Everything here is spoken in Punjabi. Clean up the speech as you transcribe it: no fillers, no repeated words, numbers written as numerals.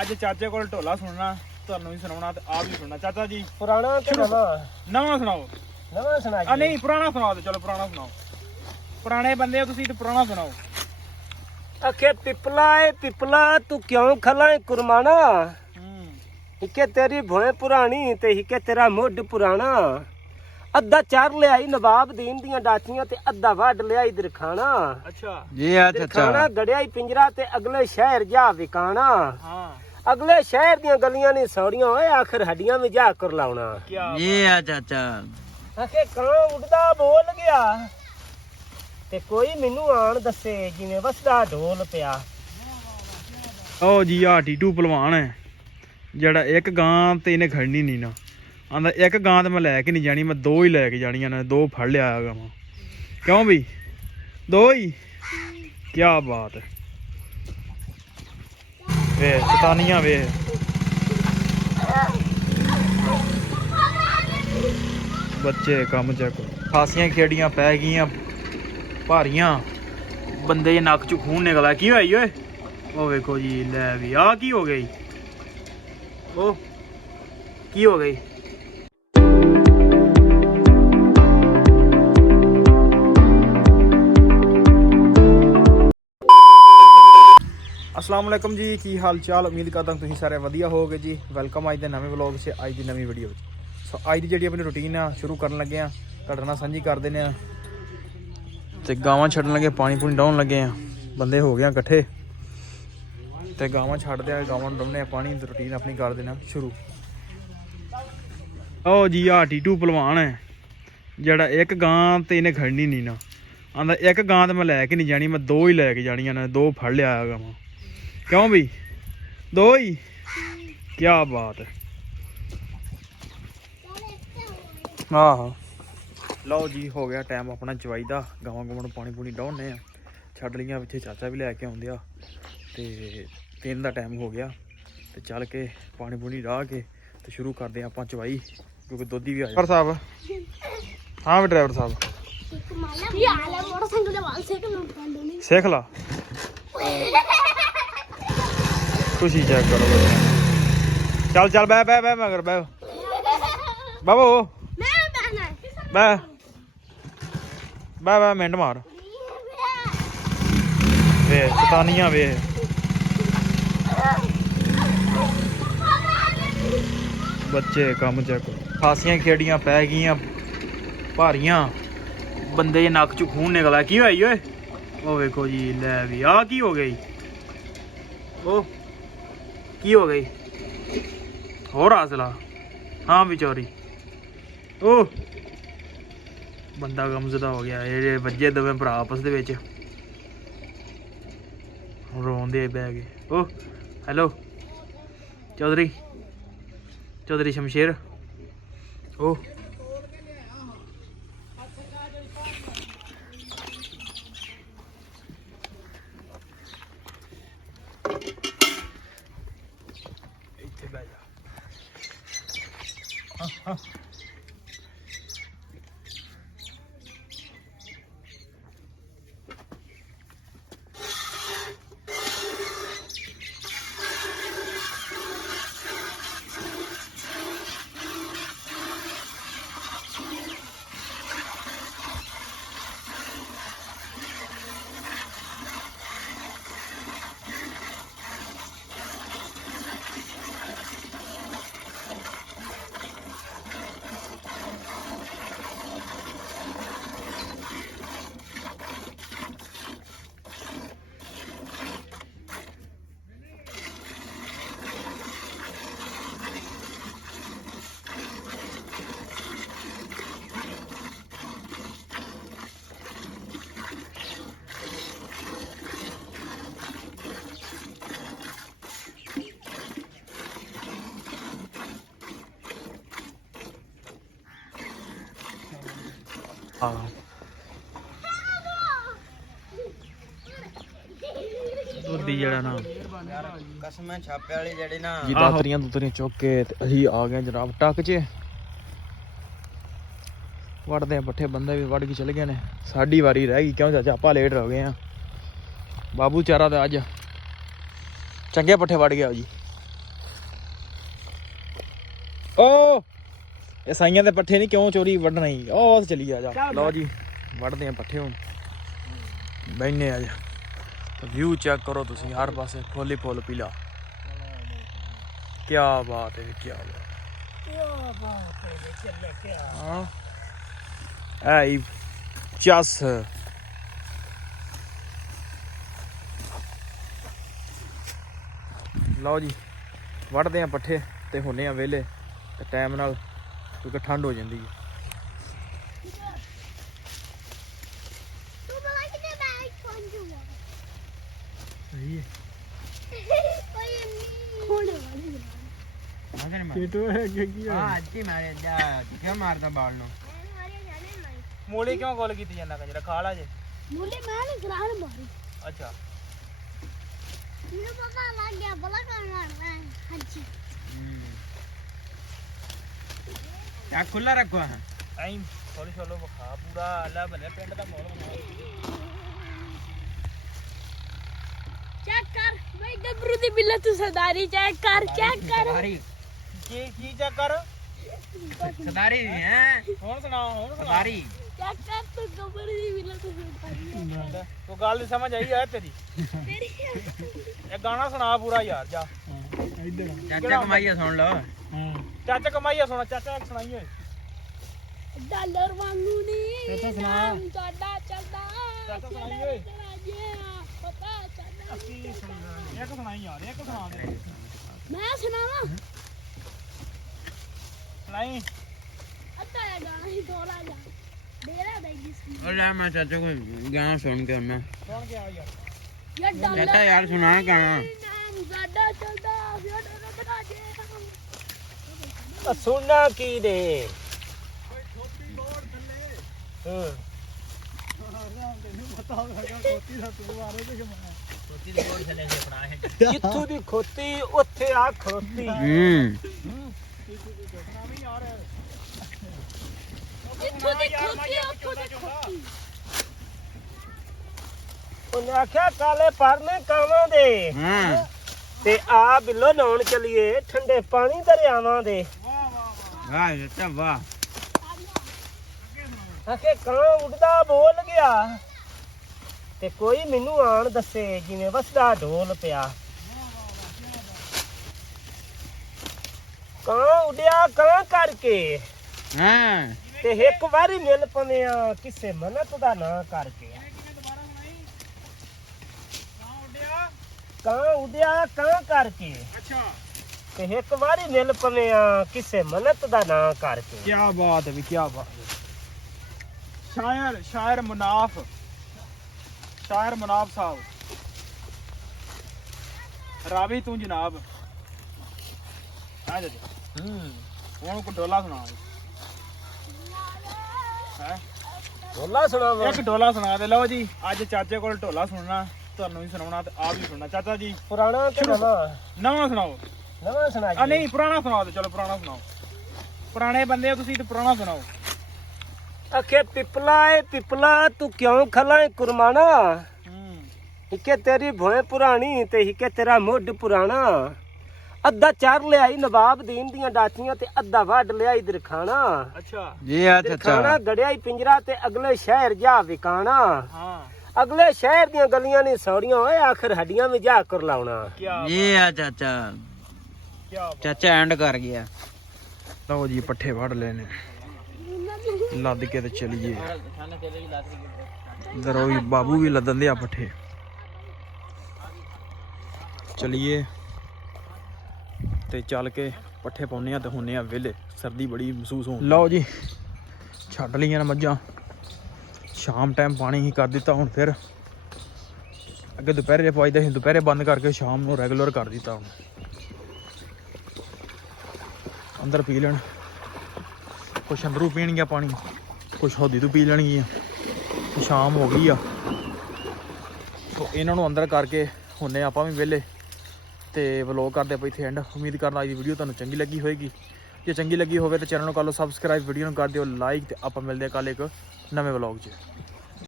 ਅੱਜ ਚਾਚੇ ਕੋਲ ਢੋਲਾ ਸੁਣਨਾ, ਤੁਹਾਨੂੰ ਵੀ ਸੁਣਾਉਣਾ ਤੇ ਆਪ ਵੀ ਸੁਣਨਾ। ਚਾਚਾ ਜੀ ਪੁਰਾਣਾ ਤੇ ਨਵਾਂ ਸੁਣਾਓ। ਨਵਾਂ ਸੁਣਾ ਆ ਨਹੀਂ ਪੁਰਾਣਾ ਸੁਣਾਓ ਤੇ ਚਲੋ ਪੁਰਾਣਾ ਸੁਣਾਓ। ਪੁਰਾਣੇ ਬੰਦੇ ਹੋ ਤੁਸੀਂ ਤੇ ਪੁਰਾਣਾ ਸੁਣਾਓ। ਅਖੇ ਪਿਪਲਾ ਏ ਪਿਪਲਾ ਤੂੰ ਕਿਉਂ ਖਲਾਏ ਕੁਰਮਾਣਾ ਹਿੱਕੇ ਤੇਰੀ ਭੋਏ ਪੁਰਾਣੀ ਤੇ ਹਿੱਕੇ ਤੇਰਾ ਮੁੱਢ ਪੁਰਾਣਾ ਅੱਧਾ ਚਰ ਲਿਆਈ ਨਵਾਬ ਦੀਨ ਦੀਆਂ ਡਾਚੀਆਂ ਤੇ ਅੱਧਾ ਵੱਢ ਲਿਆਈ ਦਰਖਾਣਾ। ਅੱਛਾ ਜੀ ਆ ਚਾਚਾ ਖਾਣਾ ਗੜਿਆ ਹੀ ਪਿੰਜਰਾ ਤੇ ਅਗਲੇ ਸ਼ਹਿਰ ਜਾ ਵਿਕਾਣਾ। ਹਾਂ ਅਗਲੇ ਸ਼ਹਿਰ ਦੀਆਂ ਗਲੀਆਂ ਨਹੀਂ ਸੌੜੀਆਂ ਓਏ ਆਖਰ ਹੱਡੀਆਂ ਵਿੱਚ ਜਾ ਕਰ ਲਾਉਣਾ। ਕੀ ਜੀ ਆ ਚਾਚਾ ਅਖੇ ਕਾਂ ਉੱਡਦਾ ਬੋਲ ਗਿਆ ਤੇ ਕੋਈ ਮੈਨੂੰ ਆਣ ਦੱਸੇ ਜਿਵੇਂ ਵਸਦਾ ਢੋਲ ਪਿਆ। ਓ ਜੀ ਆ ਟੀਟੂ ਭਲਵਾਨ ਹੈ ਜਿਹੜਾ ਇੱਕ ਗਾਂ ਤੇ ਇਹਨੇ ਖੜਨੀ ਨਹੀਂ ਨਾ ਆਂਦਾ ਇੱਕ ਗਾਂ ਤੇ ਮੈਂ ਲੈ ਕੇ ਨਹੀਂ ਜਾਣੀ, ਮੈਂ ਦੋ ਹੀ ਲੈ ਕੇ ਜਾਣੀਆਂ ਨੇ। ਦੋ ਫੜ ਲਿਆ ਆਗਾ ਮੈਂ। ਕਿਉਂ ਬਈ ਦੋ ਹੀ? ਕੀ ਬਾਤ ਹੈ। ਵੇ ਸ਼ੈਤਾਨੀਆਂ ਵੇ ਬੱਚੇ ਕੰਮ ਚੱਕ ਖਾਸੀਆਂ ਖੇੜੀਆਂ ਪੈ ਗਈਆਂ ਭਾਰੀਆਂ ਬੰਦੇ ਦੇ ਨੱਕ ਚ ਖੂਨ ਨਿਕਲਿਆ। ਕੀ ਹੋਇਆ ਈ ਓਏ? ਉਹ ਵੇਖੋ ਜੀ ਲੈ ਵੀ ਆ ਕੀ ਹੋ ਗਿਆ ਜੀ? ਉਹ ਕੀ ਹੋ ਗਈ? अस्सलाम वालेकुम जी, की हाल चाल? उम्मीद करता हूँ तुसीं सारे वधिया होगे जी। वेलकम अज के नवे व्लॉग से, अज की नवी वीडियो। सो अज की जी अपनी रूटीन आ शुरू करन लगे हैं, तुहाडे नाल सांझी कर देने ते गावां छड्डन लगे, पानी पूनी डाउन लगे हैं। बंदे हो गए इकट्ठे ते गावां छड्डदे आ, गावां नूं डाउने पानी ते रूटीन अपनी कर देना शुरू। ओ जी आ टीटू भलवान है ਜਿਹੜਾ ਇੱਕ ਗਾਂ ਤੇ ਇਹਨੇ ਖੜਨੀ ਨਹੀਂ ਨਾ ਆਂਦਾ ਇੱਕ ਗਾਂ ਤੇ ਮੈਂ ਲੈ ਕੇ ਨਹੀਂ ਜਾਣੀ, ਮੈਂ ਦੋ ਹੀ ਲੈ ਕੇ ਜਾਣੀਆਂ ਨੇ। ਦੋ ਫੜ ਲਿਆ ਆਗਾ ਮੈਂ। ਕਿਉਂ ਬਈ ਦੋ ਹੀ? ਕੀ ਬਾਤ ਹੈ। ਆਹੋ ਲਓ ਜੀ ਹੋ ਗਿਆ ਟਾਈਮ ਆਪਣਾ ਚਵਾਈ ਦਾ। ਗਾਵਾਂ ਗਾਵਾਂ ਨੂੰ ਪਾਣੀ ਪੂਣੀ ਡਾਉਣੇ ਆ, ਛੱਡ ਲਈਆਂ ਪਿੱਛੇ ਚਾਚਾ ਵੀ ਲੈ ਕੇ ਆਉਂਦੇ ਆ ਤੇ 3 ਦਾ ਟਾਈਮ ਹੋ ਗਿਆ ਤੇ ਚੱਲ ਕੇ ਪਾਣੀ ਪੂਣੀ ਡਾਹ ਕੇ ਤੇ ਸ਼ੁਰੂ ਕਰਦੇ ਆ ਆਪਾਂ ਚਵਾਈ, ਕਿਉਂਕਿ ਦੁੱਧ ਵੀ ਆ ਜਾਏ। ਸਾਹਿਬ ਹਾਂ ਵੀ ਡਰਾਈਵਰ ਸਾਹਿਬ ਸਿੱਖ ਲਾ ਤੁਸੀਂ ਚੈੱਕ ਕਰੋ। ਚੱਲ ਚੱਲ ਬੈ ਬੈ ਬੈ ਮਗਰ ਬੈ ਬਾਬੂ ਬੈ ਬੈ ਬੈ ਮਿੰਟ ਮਾਰ ਵੇ ਸ਼ੈਤਾਨੀਆਂ ਵੇ ਬੱਚੇ ਕੰਮ ਚੱਕ ਖਾਸੀਆਂ ਖੇੜੀਆਂ ਪੈ ਗਈਆਂ ਭਾਰੀਆਂ ਬੰਦੇ ਦੇ ਨੱਕ ਚ ਖੂਨ ਨਿਕਲਿਆ। ਕੀ ਹੋਇਆ ਈ ਓਏ? ਉਹ ਵੇਖੋ ਜੀ ਲੈ ਵੀ ਆ ਕੀ ਹੋ ਗਿਆ ਜੀ? ਉਹ ਕੀ ਹੋ ਗਈ? ਹੋਰ ਹਾਸਲਾ ਹਾਂ ਵਿਚਾਰੀ ਉਹ ਬੰਦਾ ਗਮਜ਼ਦਾ ਹੋ ਗਿਆ। ਇਹ ਵੱਜੇ ਦੋਵੇਂ ਭਰਾ ਆਪਸ ਦੇ ਵਿੱਚ ਰੋਂਦੇ ਬਹਿ ਗਏ। ਉਹ ਹੈਲੋ ਚੌਧਰੀ ਸ਼ਮਸ਼ੇਰ ਉਹ ਇੱਥੇ ਬਹਿ ਜਾ। ਦੁੱਧੀ ਜਿਹੜਾ ਨਾ ਕਸਮਾਂ ਛਾਪੇ ਵਾਲੇ ਜਿਹੜੇ ਨਾ ਜੀ ਦਾਤਰੀਆਂ ਦੂਤਰੀਆਂ ਚੁੱਕ ਕੇ ਤੇ ਅਸੀਂ ਆ ਗਏ ਜਨਾਬ ਟੱਕ 'ਚ। ਵੜਦੇ ਆ ਪੱਠੇ, ਬੰਦੇ ਵੀ ਵੜ ਕੇ ਚਲੇ ਗਏ ਨੇ। ਸਾਡੀ ਵਾਰੀ ਰਹਿ ਗਈ। ਕਿਉਂ ਚਾਚਾ ਆਪਾਂ ਲੇਟ ਹੋ ਗਏ ਆ। ਬਾਬੂ ਚਾਰਾ ਤਾਂ ਅੱਜ ਚੰਗੇ ਪੱਠੇ ਵੜ ਗਿਆ ਜੀ। ਓ ਇਹ ਸਾਈਆਂ ਦੇ ਪੱਠੇ ਨਹੀਂ ਕਿਉਂ ਚੋਰੀ ਵੱਢਣਾ ਹੀ ਉਹ ਚਲੀ ਆ ਜਾ ਲਓ ਜੀ ਵੱਢਦੇ ਆ ਪੱਠੇ ਹੁਣ ਬੈਠਨੇ ਆ ਜਾ ਵਿਊ ਚੈੱਕ ਕਰੋ ਤੁਸੀਂ ਹਰ ਪਾਸੇ ਫੁੱਲ ਹੀ ਫੁੱਲ ਪੀਲਾ ਕੀ ਬਾਤ ਹੈ ਕੀ ਬਾਤ ਹਾਂ ਐ ਚਸ ਲਓ ਜੀ ਵੱਢਦੇ ਆ ਪੱਠੇ ਤੇ ਹੁੰਨੇ ਆ ਵਿਹਲੇ ਤੇ ਟਾਈਮ ਨਾਲ ਕਿਉਂਕਿ ਠੰਡ ਹੋ ਜਾਂਦੀ ਹੈ ਸਹੀ ਹੈ ਮਾਰਦਾ ਬਾਲ ਨੂੰ ਮੂਲੀ ਕਿਉਂ ਗੋਲ ਕੀਤੀ ਜਾਂਦਾ ਕੰਜਰਾ ਖਾ ਲਾ ਜੇ ਮੂਲੀ ਮੈਂ ਨਹੀਂ ਗਰਾਣ ਮਾਰੀ ਅੱਛਾ ਮੈਨੂੰ ਪਤਾ ਲੱਗ ਗਿਆ ਬਲਾ ਕਰਨਾ ਹਾਂਜੀ ਆ ਖੁੱਲਾ ਰੱਖੋ ਐਂ ਥੋੜੀ ਛੋਲੋ ਵਿਖਾ ਪੂਰਾ ਅੱਲਾ ਬਣੇ ਪਿੰਡ ਦਾ ਮਾਹੌਲ ਬਣਾ ਚੈੱਕ ਕਰ ਮੈਂ ਗੱਭਰੂ ਦੀ ਬਿੱਲਾ ਤੂੰ ਸਰਦਾਰੀ ਚੈੱਕ ਕਰ ਕੀ ਚੈੱਕ ਕਰ ਸਦਾਰੀ ਹੈ ਹੁਣ ਸੁਣਾ ਸਦਾਰੀ ਚੈੱਕ ਕਰ ਤੂੰ ਗੱਭਰੂ ਦੀ ਬਿੱਲਾ ਤੂੰ ਸਰਦਾਰੀ ਤੂੰ ਗੱਲ ਨੀ ਸਮਝ ਆਈ ਹੈ ਤੇਰੀ ਤੇਰੀ ਇਹ ਗਾਣਾ ਸੁਣਾ ਪੂਰਾ ਯਾਰ ਜਾ ਚਾਚਾ ਕਮਾਈਆ ਸੁਣ ਲਓ ਚਾਚਾ ਕਮਾਈਆ ਸੁਣਾ ਚਾਚਾ ਸੁਣਾਈਏ ਡਾਲਰ ਵਾਂਗੂ ਨਹੀਂ ਤੁਹਾਡਾ ਚੱਲਦਾ ਚਾਚਾ ਸੁਣਾਈਏ ਪਤਾ ਚੱਲਦਾ ਇੱਕ ਸੁਣਾਈ ਯਾਰ ਇੱਕ ਸੁਣਾ ਦੇ ਮੈਂ ਸੁਣਾਵਾਂ ਸੁਣਾਈ ਅੱਧਾ ਇਹ ਗਾਣਾ ਹੀ ਢੋਲਾ ਜਾ ਡੇਰਾ ਦੇ ਜਿਸ ਉਹ ਲੈ ਮੈਂ ਚਾਚਾ ਕੋਈ ਗਾਣਾ ਸੁਣ ਕੇ ਆਉਣਾ ਸੁਣ ਕੇ ਆ ਯਾਰ ਯਾ ਡਾਲਰ ਚਾਚਾ ਯਾਰ ਸੁਣਾ ਗਾਣਾ ਸਾਡਾ ਚੱਲਦਾ ਫਿਰ ਡੋਲਾ ਜੇ ਸੁਣਨਾ ਕੀ ਦੇ ਜਿੱਥੋਂ ਦੀ ਖੋਤੀ ਉੱਥੇ ਆ ਖੜੋਤੀ ਜਿੱਥੋਂ ਦੀ ਖੋਤੀ ਉੱਥੋਂ ਦੀ ਖੋਤੀ ਉਹਨੇ ਆਖਿਆ ਕਾਲੇ ਪਰਨੇ ਕਾਵਾਂ ਦੇ ਤੇ ਆ ਬਿੱਲੋ ਨਹਾਉਣ ਚਲੀਏ ਠੰਡੇ ਪਾਣੀ ਦਰਿਆਵਾਂ ਦੇ ਵਾਹ ਚਾਚਾ ਵਾਹ ਆਖੇ ਕਾਂ ਉੱਡਦਾ ਬੋਲ ਗਿਆ ਤੇ ਕੋਈ ਮੈਨੂੰ ਆਣ ਦੱਸੇ ਜਿਵੇਂ ਵਸਦਾ ਢੋਲ ਪਿਆ ਕਾਂ ਉੱਡਿਆ ਕਾਂ ਕਰਕੇ ਤੇ ਇੱਕ ਵਾਰੀ ਮਿਲ ਪਵਿਆ ਕਿਸੇ ਮਨਤ ਦਾ ਨਾਂ ਕਰਕੇ ਕਾਂ ਉੱਡਿਆ ਕਾਂ ਕਰਕੇ ਅੱਛਾ ਤੇ ਇੱਕ ਵਾਰੀ ਮਿਲ ਪਵਿਆ ਕਿਸੇ ਮਨਤ ਦਾ ਨਾਂ ਕਰਕੇ ਕੀ ਬਾਤ ਹੈ ਵੀ ਕੀ ਬਾਤ ਹੈ ਸ਼ਾਇਰ ਮੁਨਾਫ ਸਾਹਿਬ ਰਾਵੀ ਤੂੰ ਜਨਾਬ ਆ ਜਾ ਹੁਣ ਕੋ ਢੋਲਾ ਸੁਣਾ ਹੈ ਢੋਲਾ ਸੁਣਾਵਾ ਇੱਕ ਢੋਲਾ ਸੁਣਾ ਦੇ ਲਓ ਜੀ ਅੱਜ ਚਾਚੇ ਕੋਲ ਢੋਲਾ ਸੁਣਨਾ ਤੁਹਾਨੂੰ ਵੀ ਸੁਣਾਉਣਾ ਤੇ ਆਪ ਵੀ ਸੁਣਨਾ ਚਾਚਾ ਜੀ ਪੁਰਾਣਾ ਤੇ ਨਵਾਂ ਸੁਣਾਓ ਨਵਾਂ ਸੁਣਾ ਆ ਨਹੀਂ ਪੁਰਾਣਾ ਸੁਣਾ ਦਿਓ ਚਲੋ ਪੁਰਾਣਾ ਸੁਣਾਓ ਪੁਰਾਣੇ ਬੰਦੇ ਹੋ ਤੁਸੀਂ ਤੇ ਪੁਰਾਣਾ ਸੁਣਾਓ ਅਖੇ ਪਿਪਲਾ ਏ ਪਿਪਲਾ ਤੂੰ ਕਿਉਂ ਖਲਾਏ ਕੁਰਮਾਨਾ ਹਿੱਕੇ ਤੇਰੀ ਭੋਏ ਪੁਰਾਣੀ ਤੇ ਹਿੱਕੇ ਤੇਰਾ ਮੁੱਢ ਪੁਰਾਣਾ ਅੱਧਾ ਚਰ ਲਿਆਈ ਨਵਾਬ ਦੀਨ ਦੀਆਂ ਡਾਚੀਆਂ ਤੇ ਅੱਧਾ ਵੱਢ ਲਿਆਈ ਦਰਖਾਣਾ ਅੱਛਾ ਜੀ ਆ ਦਰਖਾਣਾ ਗੜਿਆ ਹੀ ਪਿੰਜਰਾ ਤੇ ਅਗਲੇ ਸ਼ਹਿਰ ਜਾ ਵਿਕਾਣਾ ਹਾਂ ਅਗਲੇ ਸ਼ਹਿਰ ਦੀਆਂ ਗਲੀਆਂ ਨਹੀਂ ਸੌੜੀਆਂ ਓਏ ਆਖਰ ਹੱਡੀਆਂ ਵਿੱਚ ਜਾ ਕਰ ਲਾਉਣਾ ਕੀ ਜੀ ਆ ਚਾਚਾ ਕੀ ਬਾਤ ਚਾਚਾ ਐਂਡ ਕਰ ਗਿਆ ਲਓ ਜੀ ਪੱਠੇ ਵੱਢ ਲੈਨੇ ਲੱਦ ਕੇ ਤੇ ਚਲੀਏ ਇਧਰ ਉਹ ਵੀ ਬਾਬੂ ਵੀ ਲੱਦਣ ਦੇ ਆ ਪੱਠੇ ਚਲੀਏ ਤੇ ਚੱਲ ਕੇ ਪੱਠੇ ਪਾਉਨੇ ਆ ਤੇ ਹੁੰਨੇ ਆ ਵਿਹਲੇ ਸਰਦੀ ਬੜੀ ਮਹਿਸੂਸ ਹੋਣ ਲਓ ਜੀ ਛੱਡ ਲਈਆਂ ਨੇ ਮੱਝਾਂ ਸ਼ਾਮ ਟਾਈਮ ਪਾਣੀ ਹੀ ਕਰ ਦਿੱਤਾ ਹੁਣ ਫਿਰ ਅੱਗੇ ਦੁਪਹਿਰੇ ਪਾਈਦਾ ਸੀ ਦੁਪਹਿਰੇ ਬੰਦ ਕਰਕੇ ਸ਼ਾਮ ਨੂੰ ਰੈਗੂਲਰ ਕਰ ਦਿੱਤਾ ਹੁਣ ਅੰਦਰ ਪੀ ਲੈਣ ਕੁਛ ਅੰਦਰੋਂ ਪੀਣਗੀਆਂ ਪਾਣੀ ਕੁਛ ਹੋਦੀ ਤੋਂ ਪੀ ਲੈਣਗੀਆਂ ਸ਼ਾਮ ਹੋ ਗਈ ਆ ਸੋ ਇਹਨਾਂ ਨੂੰ ਅੰਦਰ ਕਰਕੇ ਹੁੰਨੇ ਆਪਾਂ ਵੀ ਵਿਹਲੇ ਤੇ ਵਲੋਗ ਕਰਦੇ ਆਪਾਂ ਇੱਥੇ ਐਂਡ ਉਮੀਦ ਕਰਦਾ ਅੱਜ ਦੀ ਵੀਡੀਓ ਤੁਹਾਨੂੰ ਚੰਗੀ ਲੱਗੀ ਹੋਏਗੀ ਜੇ ਚੰਗੀ ਲੱਗੀ ਹੋਵੇ ਤਾਂ ਚੈਨਲ ਨੂੰ ਕਰ ਲਓ ਸਬਸਕ੍ਰਾਈਬ ਵੀਡੀਓ ਨੂੰ ਕਰ ਦਿਓ ਲਾਈਕ ਤੇ ਆਪਾਂ ਮਿਲਦੇ ਹਾਂ ਕੱਲ੍ਹ ਇੱਕ ਨਵੇਂ ਵਲੋਗ 'ਚ